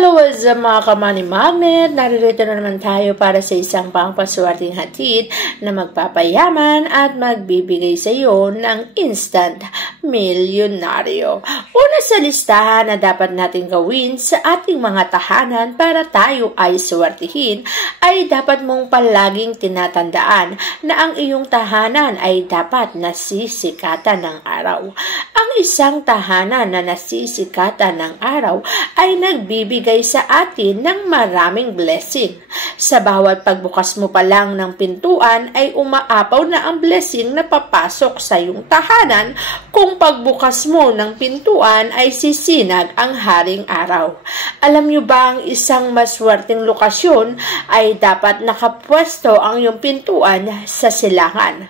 Hello, what's up mga kamani magnet? Naririto na naman tayo para sa isang pangpaswerteng hatid na magpapayaman at magbibigay sa iyo ng instant milyonaryo. Una sa listahan na dapat natin gawin sa ating mga tahanan para tayo ay swertihin ay dapat mong palaging tinatandaan na ang iyong tahanan ay dapat nasisikatan ng araw. Ang isang tahanan na nasisikatan ng araw ay nagbibigay sa atin ng maraming blessing. Sa bawat pagbukas mo pa lang ng pintuan ay umaapaw na ang blessing na papasok sa iyong tahanan kung pagbukas mo ng pintuan ay sisinag ang haring araw. Alam niyo ba ang isang maswerteng lokasyon ay dapat nakapwesto ang iyong pintuan sa silangan.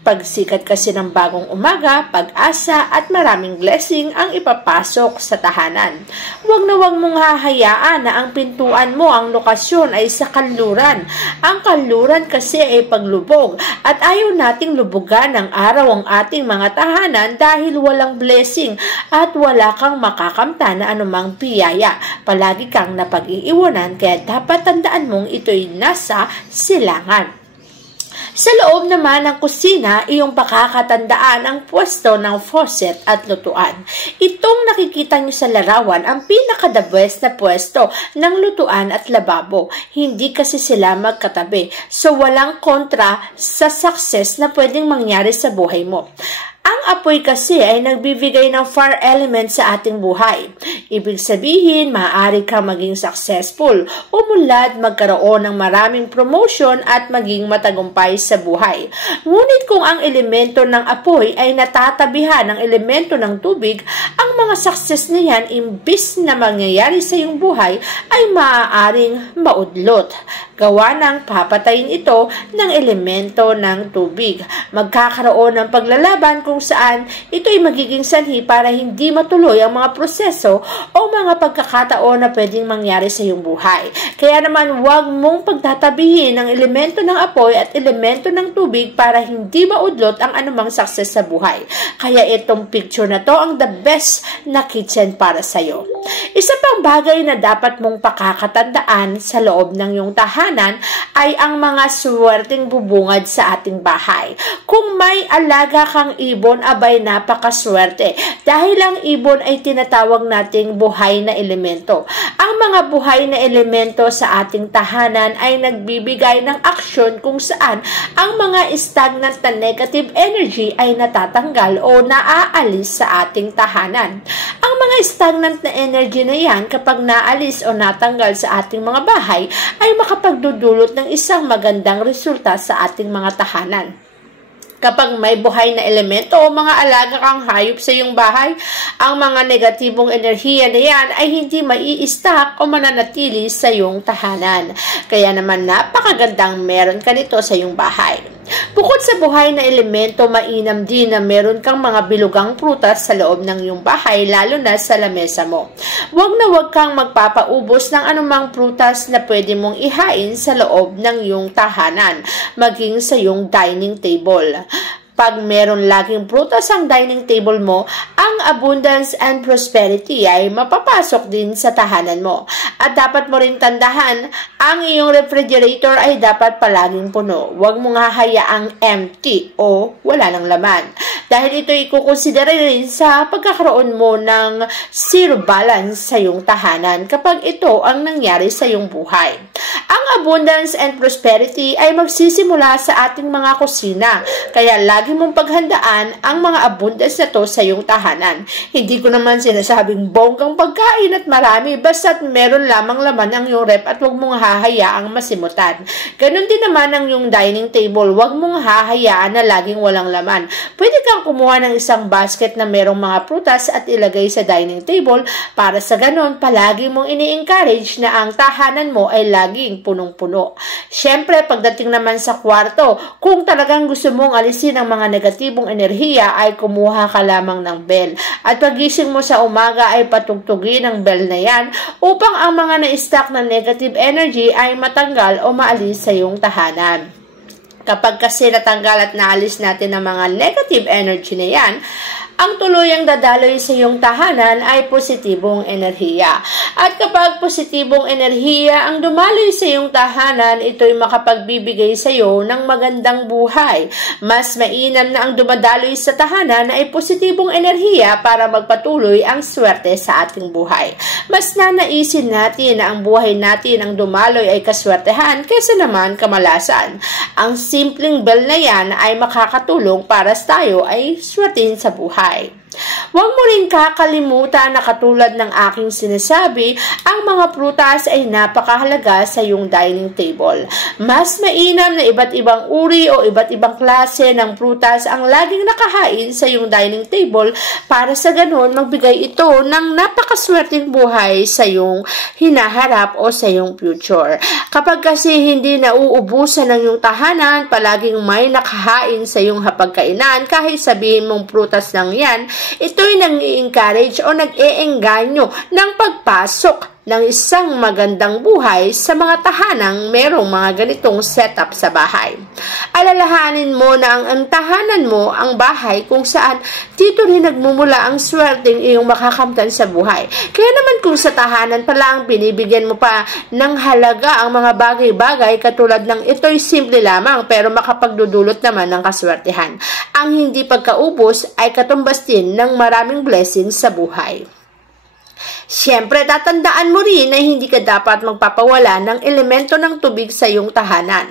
Pagsikat kasi ng bagong umaga, pag-asa at maraming blessing ang ipapasok sa tahanan. Huwag na huwag mong hahayaan na ang pintuan mo, ang lokasyon ay sa kanluran. Ang kanluran kasi ay paglubog at ayaw nating lubugan ng araw ang ating mga tahanan dahil walang blessing at wala kang makakamtan na anumang biyaya. Palagi kang napag-iiwanan kaya dapat tandaan mong ito'y nasa silangan. Sa loob naman ng kusina, iyong pakakatandaan ang pwesto ng faucet at lutuan. Itong nakikita nyo sa larawan ang pinaka-the best na pwesto ng lutuan at lababo. Hindi kasi sila magkatabi, so walang kontra sa success na pwedeng mangyari sa buhay mo. Ang apoy kasi ay nagbibigay ng fire element sa ating buhay. Ibig sabihin, maaari kang maging successful, umunlad, magkaroon ng maraming promotion at maging matagumpay sa buhay. Ngunit kung ang elemento ng apoy ay natatabihan ng elemento ng tubig, ang mga success na yan, imbis na mangyayari sa iyong buhay, ay maaaring maudlot. Gawa ng papatayin ito ng elemento ng tubig. Magkakaroon ng paglalaban kung saan ito ay magiging sanhi para hindi matuloy ang mga proseso o mga pagkakataon na pwedeng mangyari sa iyong buhay. Kaya naman huwag mong pagtatabihin ang elemento ng apoy at elemento ng tubig para hindi maudlot ang anumang success sa buhay. Kaya itong picture na to ang the best na kitchen para sa iyo. Isa pang bagay na dapat mong pakakatandaan sa loob ng iyong tahanan ay ang mga swerteng bubungad sa ating bahay. Kung may alaga kang ibon, abay napakaswerte dahil ang ibon ay tinatawag nating buhay na elemento. Ang mga buhay na elemento sa ating tahanan ay nagbibigay ng aksyon kung saan ang mga stagnant na negative energy ay natatanggal o naaalis sa ating tahanan. Ang mga stagnant na energy na yan kapag naalis o natanggal sa ating mga bahay ay makapagdudulot ng isang magandang resulta sa ating mga tahanan. Kapag may buhay na elemento o mga alaga kang hayop sa iyong bahay, ang mga negatibong enerhiya na yan ay hindi mai-stack o mananatili sa iyong tahanan. Kaya naman napakagandang meron ka nito sa iyong bahay. Bukod sa buhay na elemento, mainam din na meron kang mga bilugang prutas sa loob ng iyong bahay, lalo na sa lamesa mo. Huwag na huwag kang magpapaubos ng anumang prutas na pwede mong ihain sa loob ng iyong tahanan, maging sa iyong dining table. Pag meron laging prutas ang dining table mo, ang abundance and prosperity ay mapapasok din sa tahanan mo. At dapat mo rin tandahan, ang iyong refrigerator ay dapat palaging puno. Huwag mong hahayaang empty o wala ng laman. Dahil ito ikukonsidera rin sa pagkakaroon mo ng zero balance sa iyong tahanan kapag ito ang nangyari sa iyong buhay. Ang abundance and prosperity ay magsisimula sa ating mga kusina. Kaya lagi mong paghandaan ang mga abundance na to sa iyong tahanan. Hindi ko naman sinasabing bonggang pagkain at marami, basta't meron lamang laman ang iyong rep at huwag mong hahayaang masimutan. Ganon din naman ang iyong dining table. Huwag mong hahayaan na laging walang laman. Pwede kang kumuha ng isang basket na merong mga prutas at ilagay sa dining table para sa ganon palagi mong ini-encourage na ang tahanan mo ay laging punong-puno. Siyempre, pagdating naman sa kwarto, kung talagang gusto mong alisin ang mga negatibong enerhiya ay kumuha ka lamang ng bell. At pagising mo sa umaga ay patugtugin ang bell na yan upang ang mga na-stack na negative energy ay matanggal o maalis sa iyong tahanan. Kapag kasi natanggal at naalis natin ang mga negative energy na yan, ang tuluyang dadaloy sa iyong tahanan ay positibong enerhiya. At kapag positibong enerhiya ang dumaloy sa iyong tahanan, ito'y makapagbibigay sa iyo ng magandang buhay. Mas mainam na ang dumadaloy sa tahanan ay positibong enerhiya para magpatuloy ang swerte sa ating buhay. Mas nanaisin natin na ang buhay natin ang dumaloy ay kaswertehan kaysa naman kamalasan. Ang simpleng bell na yan ay makakatulong para tayo ay swertehin sa buhay. Huwag mo rin kakalimutan na katulad ng aking sinasabi, ang mga prutas ay napakahalaga sa iyong dining table. Mas mainam na iba't ibang uri o iba't ibang klase ng prutas ang laging nakahain sa iyong dining table para sa ganon magbigay ito ng napakaswerteng buhay sa iyong hinaharap o sa iyong future. Kapag kasi hindi nauubusan ng iyong tahanan, palaging may nakahain sa iyong hapagkainan kahit sabihin mong prutas lang yan, ito'y nang-i-encourage o nag-e-engganyo ng pagpasok ng isang magandang buhay sa mga tahanang merong mga ganitong setup sa bahay. Alalahanin mo na ang tahanan mo, ang bahay kung saan dito rin nagmumula ang swerteng iyong makakamtan sa buhay. Kaya naman kung sa tahanan pa lang binibigyan mo pa ng halaga ang mga bagay-bagay katulad ng ito'y simple lamang pero makapagdudulot naman ng kaswertehan. Ang hindi pagkaubos ay katumbas din ng maraming blessings sa buhay. Siyempre, tatandaan mo rin na hindi ka dapat magpapawala ng elemento ng tubig sa iyong tahanan.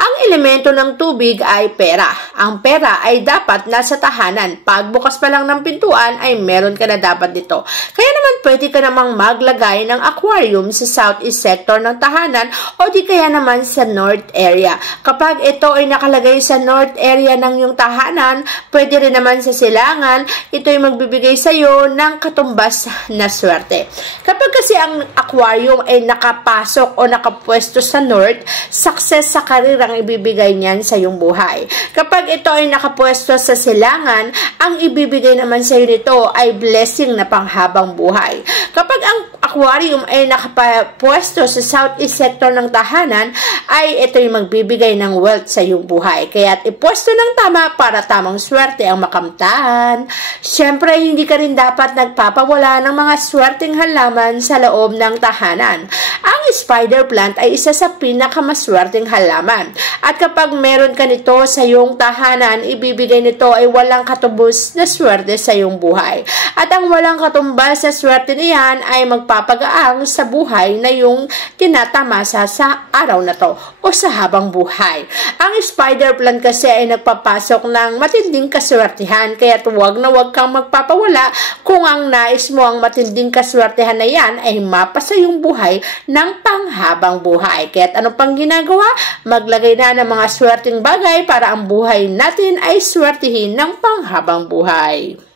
Ang elemento ng tubig ay pera. Ang pera ay dapat nasa tahanan. Pagbukas pa lang ng pintuan ay meron ka na dapat dito. Kaya naman pwede ka namang maglagay ng aquarium sa southeast sector ng tahanan o di kaya naman sa north area. Kapag ito ay nakalagay sa north area ng iyong tahanan, pwede rin naman sa silangan, ito ay magbibigay sa iyo ng katumbas na swerte. Kapag kasi ang aquarium ay nakapasok o nakapwesto sa north, success sa karir ang ibibigay niyan sa iyong buhay. Kapag ito ay nakapwesto sa silangan, ang ibibigay naman sa iyo nito ay blessing na panghabang buhay. Kapag ang aquarium ay nakapwesto sa southeast sector ng tahanan, ay ito yung magbibigay ng wealth sa iyong buhay. Kaya ipwesto ng tama para tamang swerte ang makamtan. Siyempre, hindi ka rin dapat nagpapawala ng mga swerteng halaman sa loob ng tahanan. Ang spider plant ay isa sa pinakamaswerteng halaman. At kapag meron ka nito sa iyong tahanan, ibibigay nito ay walang katumbas na swerte sa iyong buhay. At ang walang katumbas na swerte niyan ay magpapagaang sa buhay na yung tinatamasa sa araw na to o sa habang buhay. Ang spider plant kasi ay nagpapasok ng matinding kaswertihan, kaya huwag na huwag kang magpapawala kung ang nais mo ang matinding kaswertihan na yan ay mapasa yung buhay ng panghabang buhay. Kaya ano pang ginagawa? Maglagay na ng mga swerteng bagay para ang buhay natin ay swertihin ng panghabang buhay.